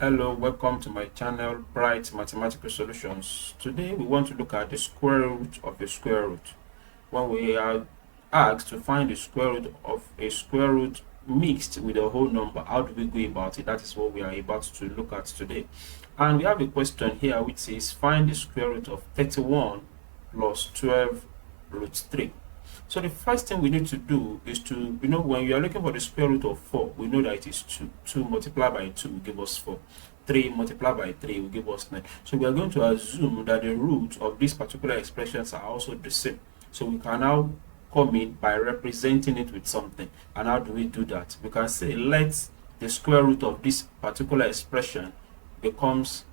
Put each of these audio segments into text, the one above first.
Hello, welcome to my channel, Bright Mathematical Solutions. Today we want to look at the square root of a square root. When we are asked to find the square root of a square root mixed with a whole number, how do we go about it? That is what we are about to look at today. And we have a question here which says find the square root of 31 plus 12 root 3. So the first thing we need to do is to, when you are looking for the square root of 4, we know that it is 2. 2 multiplied by 2 will give us 4. 3 multiplied by 3 will give us 9. So we are going to assume that the roots of these particular expressions are also the same. So we can now come in by representing it with something. And how do we do that? We can say let the square root of this particular expression becomes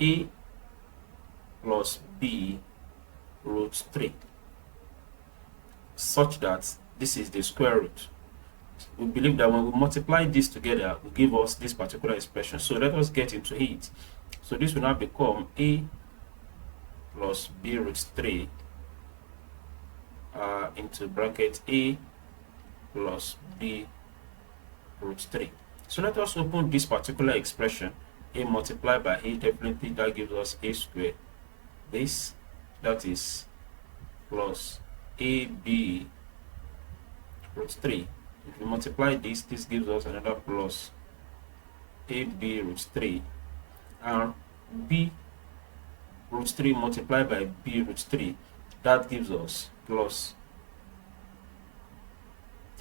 a plus b root 3, such that this is the square root. We believe that when we multiply this together, will give us this particular expression. So let us get into it. So this will now become a plus b root 3 into bracket a plus b root 3. So let us open this particular expression. A multiplied by a, definitely that gives us a squared. This, that is plus ab root 3. If we multiply this, this gives us another plus ab root 3, and b root 3 multiplied by b root 3, that gives us plus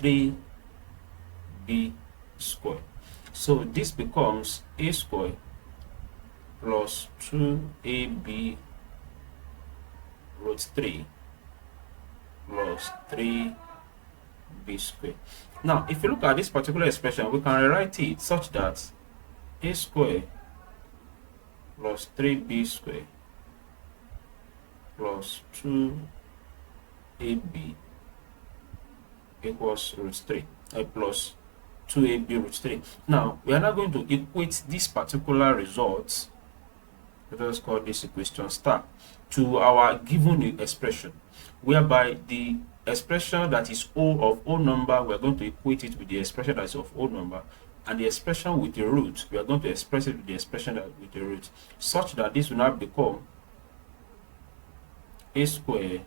3b squared. So this becomes a squared plus 2ab root 3 plus 3b squared. Now, if you look at this particular expression, we can rewrite it such that a squared plus 3b squared plus 2ab equals root 3 plus 2ab root 3. Now, we are now going to equate this particular result, let us call this equation star, to our given expression, whereby the expression that is O of O number, we are going to equate it with the expression that is of O number, and the expression with the root, we are going to express it with the expression that with the root, such that this will now become a squared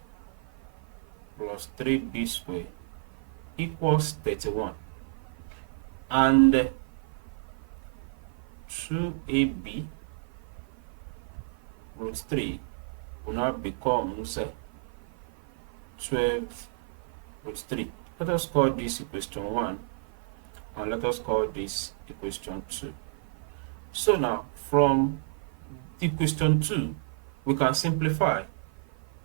plus 3b squared equals 31, and 2ab root 3 will now become 12 root 3. Let us call this equation 1, and let us call this equation 2. So now from equation 2, we can simplify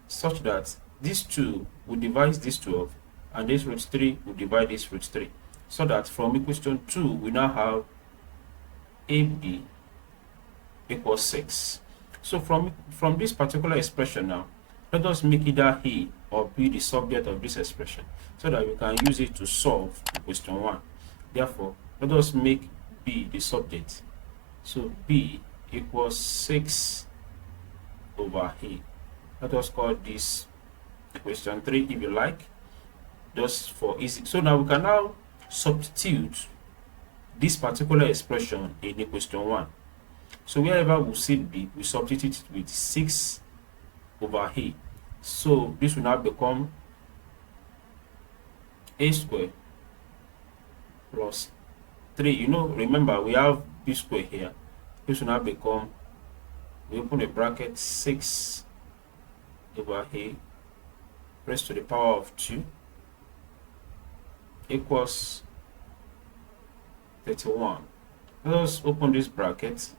such that this 2 will divide this 12, and this root 3 will divide this root 3. So that from equation 2, we now have AB equals 6. So from this particular expression now, let us make either A or B the subject of this expression, so that we can use it to solve question 1. Therefore, let us make B the subject. So B equals 6 over A. Let us call this question 3 if you like, just for easy. So now we can now substitute this particular expression in equation 1. So wherever we see B, we substitute it with 6 over A. So this will now become a squared plus 3. Remember we have b squared here. This will now become, we open a bracket, 6 over A raised to the power of 2 equals 31. Let us open this bracket.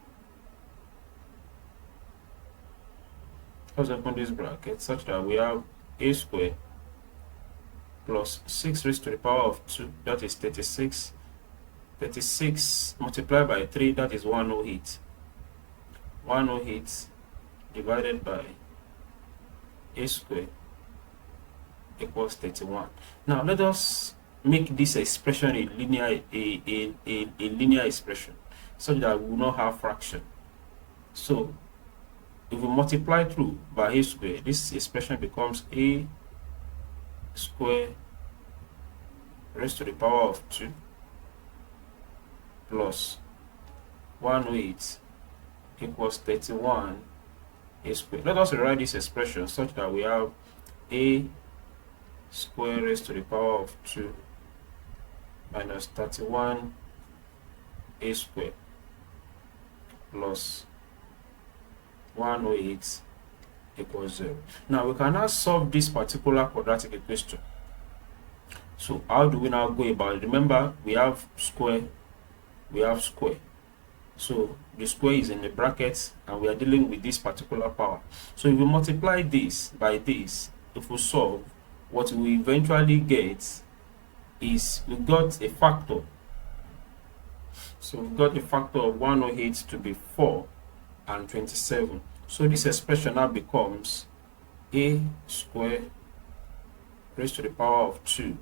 Let's open this bracket such that we have a squared plus 6 raised to the power of 2, that is 36. 36 multiplied by 3, that is 108. 108 divided by a squared equals 31. Now let us make this expression a linear expression, such that we will not have fraction. So if we multiply through by a squared, this expression becomes a squared raised to the power of 2 plus 108 equals 31 a square. Let us rewrite this expression such that we have a square raised to the power of 2 minus 31 a square plus 108 equals 0. Now we can now solve this particular quadratic equation. So how do we now go about it? Remember, we have square, we have square. So the square is in the brackets and we are dealing with this particular power. So if we multiply this by this, if we solve, what we eventually get is we got a factor. So we got a factor of 108 to be 4 and 27. So this expression now becomes a square raised to the power of 2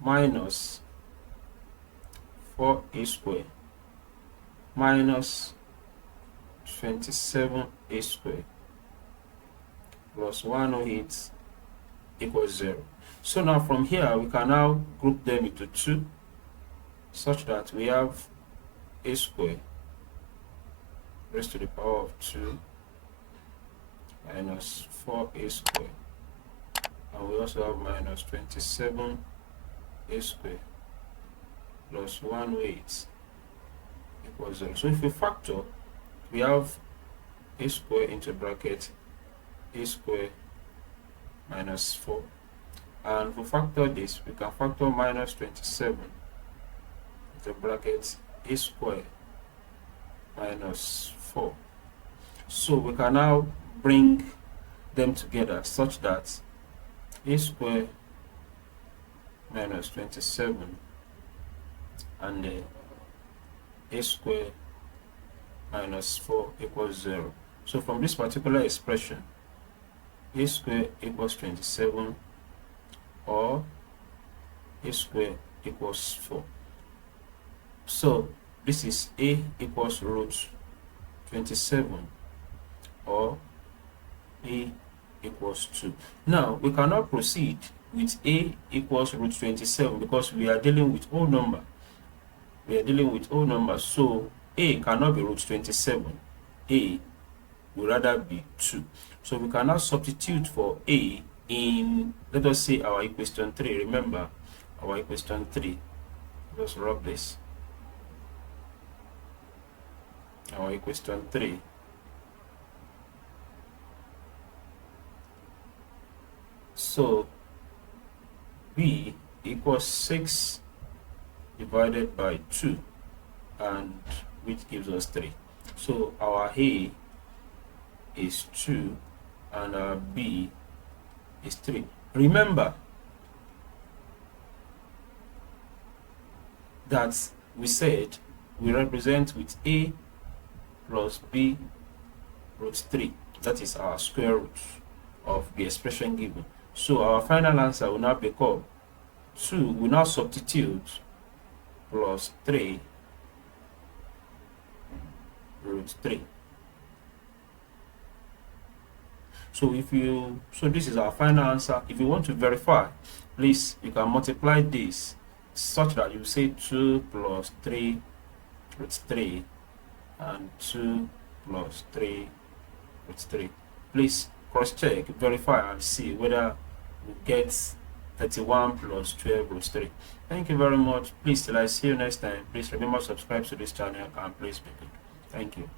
minus 4a square minus 27a square plus 108 equals 0. So now from here we can now group them into 2 such that we have a square raised to the power of 2 minus 4a square, and we also have minus 27a square plus 108 equals 0. So if we factor, we have a square into bracket a square minus 4, and if we factor this, we can factor minus 27 into bracket a square minus 4. So we can now bring them together such that a square minus 27 and a square minus 4 equals 0. So from this particular expression, a square equals 27 or a square equals 4. So this is a equals root 27 or a equals 2. Now we cannot proceed with a equals root 27 because we are dealing with whole number. We are dealing with whole numbers, so a cannot be root 27. A will rather be 2. So we cannot substitute for a in, let us say, our equation 3. Remember our equation 3. Let's rub this. Our equation 3. So b equals 6 divided by 2, and which gives us 3. So our a is 2 and our b is 3. Remember that we said we represent with a plus b root 3. That is our square root of the expression given. So our final answer will now become 2. We now substitute plus 3 root 3. So this is our final answer. If you want to verify, please, you can multiply this such that you say 2 plus 3 root 3 and 2 plus 3 root 3. Please cross-check, verify, and see whether we get 31 plus 12 root 3. Thank you very much. Please, till I see you next time, please remember to subscribe to this channel and please be good. Thank you.